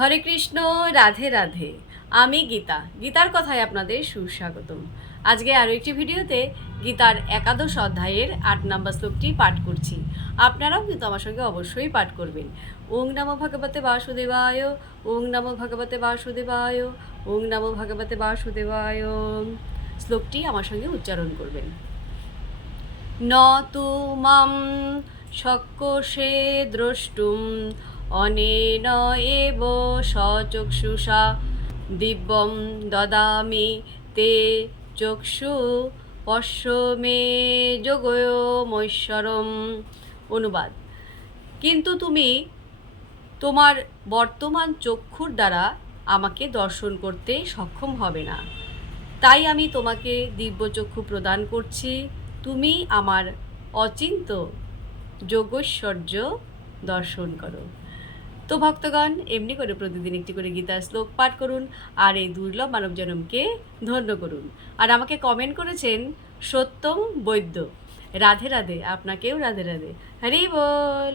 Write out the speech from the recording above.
হরে কৃষ্ণ, রাধে রাধে। আমি গীতার কথায় আপনাদের সুস্বাগতম। আজকে আরও একটি ভিডিওতে গীতার একাদশ অধ্যায়ের 8 নম্বর শ্লোকটি পাঠ করছি। আপনারাও কিন্তু আমার সঙ্গে অবশ্যই পাঠ করবেন। ওং নমো ভগবতে বাসুদেবায়, ওং নমো ভগবতে বাসুদেবায়, ওং নমো ভগবতে বাসুদেবায়। শ্লোকটি আমার সঙ্গে উচ্চারণ করবেন। ন তু মাম শক্যসে দ্রষ্টুম অনেন এব সচক্ষুষা দিব্যম দদামি তে চক্ষু পশ্য মে যোগমৈশ্বরম। অনুবাদ: কিন্তু তুমি তোমার বর্তমান চক্ষুর দ্বারা আমাকে দর্শন করতে সক্ষম হবে না, তাই আমি তোমাকে দিব্যচক্ষু প্রদান করছি। তুমি আমার অচিন্ত যোগৈশ্বর্য দর্শন করো। তো ভক্তগণ, এমনি করে প্রতিদিন একটি করে গীতার শ্লোক পাঠ করুন আর এই দুর্লভ মানব জনমকে ধন্য করুন। আর আমাকে কমেন্ট করেছেন সত্যম বৈদ্য। রাধে রাধে, আপনাকেও রাধে রাধে। হরি বল।